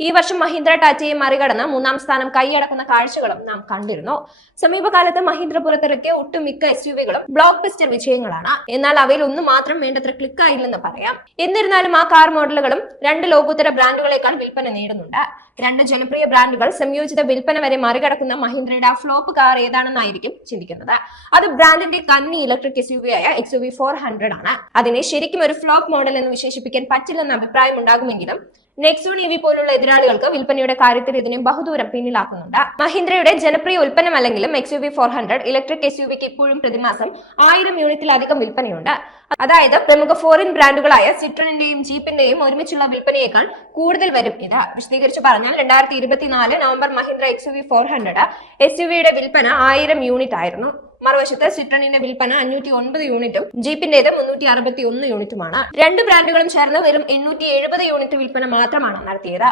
ഈ വർഷം മഹീന്ദ്ര ടാറ്റയെ മറികടന്ന് മൂന്നാം സ്ഥാനം കൈയടക്കുന്ന കാഴ്ചകളും നാം കണ്ടിരുന്നു. സമീപകാലത്ത് മഹീന്ദ്ര പുറത്തിറക്കിയ ഒട്ടുമിക്ക എസ് യു വികളും ബ്ലോക്ക് ബസ്റ്റർ വിജയങ്ങളാണ്. എന്നാൽ അവയിൽ ഒന്നും മാത്രം വേണ്ടത്ര ക്ലിക്ക് ആയില്ലെന്ന് പറയാം. എന്നിരുന്നാലും ആ കാർ മോഡലുകളും രണ്ട് ലോകോത്തര ബ്രാൻഡുകളെക്കാൾ വിൽപ്പന നേടുന്നുണ്ട്. രണ്ട് ജനപ്രിയ ബ്രാൻഡുകൾ സംയോജിത വിൽപ്പന വരെ മറികടക്കുന്ന മഹീന്ദ്രയുടെ ആ ഫ്ലോപ്പ് കാർ ഏതാണെന്നായിരിക്കും ചിന്തിക്കുന്നത്. അത് ബ്രാൻഡിന്റെ കന്നി ഇലക്ട്രിക് എസ് യു വി ആയ X U V four hundred ആണ്. അതിനെ ശരിക്കും ഒരു ഫ്ലോപ്പ് മോഡൽ എന്ന് വിശേഷിപ്പിക്കാൻ പറ്റില്ലെന്ന അഭിപ്രായം ഉണ്ടാകുമെങ്കിലും നെക്സോൺ ഇവി പോലുള്ള എതിരാളികൾക്ക് വിൽപ്പനയുടെ കാര്യത്തിൽ ഇതിനെ ബഹുദൂരം പിന്നിലാക്കുന്നുണ്ട്. മഹീന്ദ്രയുടെ ജനപ്രിയ ഉൽപ്പന്നമല്ലെങ്കിലും X U V four hundred electric S U വിക്ക് ഇപ്പോഴും പ്രതിമാസം ആയിരം യൂണിറ്റിലധികം വിൽപ്പനയുണ്ട്. അതായത് പ്രമുഖ ഫോറിൻ ബ്രാൻഡുകളായ സിട്രണിന്റെയും ജീപ്പിന്റെയും ഒരുമിച്ചുള്ള വിൽപ്പനയേക്കാൾ കൂടുതൽ വരും ഇത്. വിശദീകരിച്ച് പറഞ്ഞാൽ രണ്ടായിരത്തി ഇരുപത്തിനാല് November Mahindra X U V four hundred S U വിയുടെ വിൽപ്പന ആയിരം യൂണിറ്റ് ആയിരുന്നു മറുവശത്ത് സിട്രണിന്റെ വിൽപ്പന അഞ്ഞൂറ്റി ഒൻപത് യൂണിറ്റും ജീപ്പിന്റേത് മുന്നൂറ്റി അറുപത്തി ഒന്ന് യൂണിറ്റുമാണ്. രണ്ട് ബ്രാൻഡുകളും ചേർന്ന് വെറും എണ്ണൂറ്റി എഴുപത് യൂണിറ്റ് വിൽപ്പന മാത്രമാണ് നടത്തിയത്.